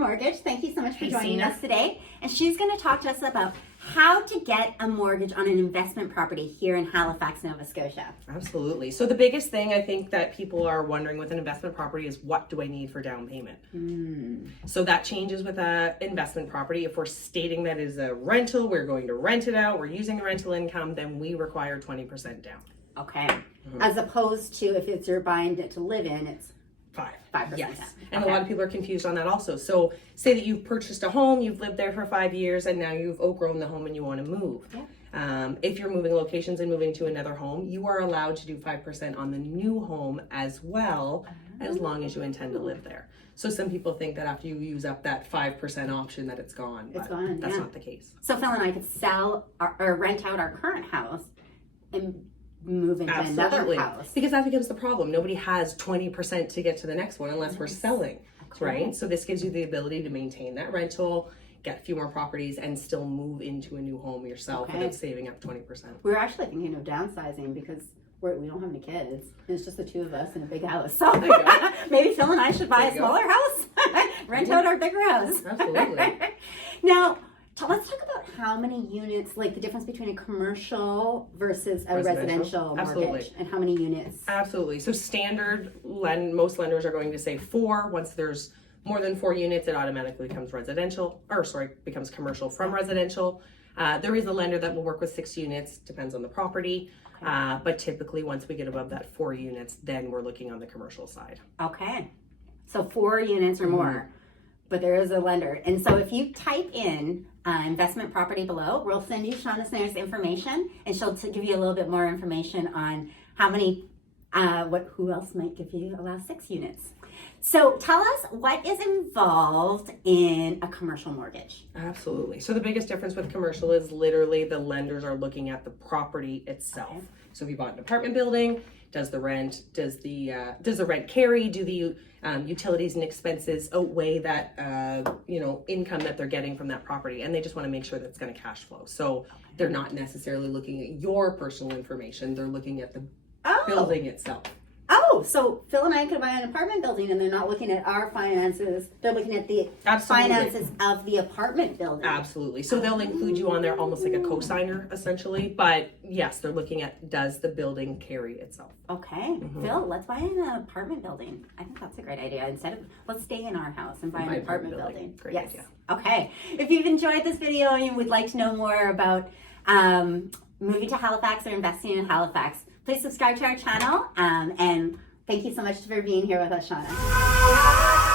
Mortgage. Thank you so much for Hey, joining Sina. us today. And she's going to talk to us about how to get a mortgage on an investment property here in Halifax, Nova Scotia. Absolutely. So the biggest thing I think that people are wondering with an investment property is, what do I need for down payment? So that changes with an investment property. If we're stating that is a rental, we're going to rent it out, we're using the rental income, then we require 20% down. Okay. As opposed to if it's you're buying it to live in, it's 5%. Yes. down. And Okay. a lot of people are confused on that also. So say that you've purchased a home, you've lived there for 5 years, and now you've outgrown the home and you want to move. Yeah. If you're moving locations and moving to another home, you are allowed to do 5% on the new home as well, as long as you intend to live there. So some people think that after you use up that 5% option that it's gone. It's but gone, That's yeah. not the case. So Phil and I could sell or rent out our current house and move into Absolutely. another house. Because that becomes the problem. Nobody has 20% to get to the next one unless we're selling, right? So this gives you the ability to maintain that rental, get a few more properties, and still move into a new home yourself without saving up 20%. We were actually thinking of downsizing because we don't have any kids. It's just the two of us in a big house. So maybe Phil and I should buy a smaller house, rent out our bigger house. Absolutely. Now, let's talk about how many units, like the difference between a commercial versus a residential mortgage. Absolutely. And how many units. Absolutely. So standard most lenders are going to say 4. Once there's more than 4 units, it automatically becomes becomes commercial from residential. There is a lender that will work with 6 units, depends on the property. But typically once we get above that 4 units, then we're looking on the commercial side. Okay. So 4 units or more, but there is a lender. And so if you type in investment property below, we'll send you Shauna Snare's information, and she'll give you a little bit more information on how many, who else might allow 6 units. So tell us what is involved in a commercial mortgage. Absolutely. So the biggest difference with commercial is literally the lenders are looking at the property itself. Okay. So if you bought an apartment building, does the rent carry? Do the utilities and expenses outweigh that income that they're getting from that property? And they just want to make sure that it's going to cash flow. So they're not necessarily looking at your personal information. They're looking at the building itself. Oh, so Phil and I could buy an apartment building and they're not looking at our finances. They're looking at the finances of the apartment building. Absolutely. So they'll include you on there almost like a co-signer essentially. But yes, they're looking at, does the building carry itself? Okay. Phil, let's buy an apartment building. I think that's a great idea. Let's stay in our house and buy an apartment building. Great idea. Okay. If you've enjoyed this video and you would like to know more about moving to Halifax or investing in Halifax, please subscribe to our channel. And thank you so much for being here with us, Shauna.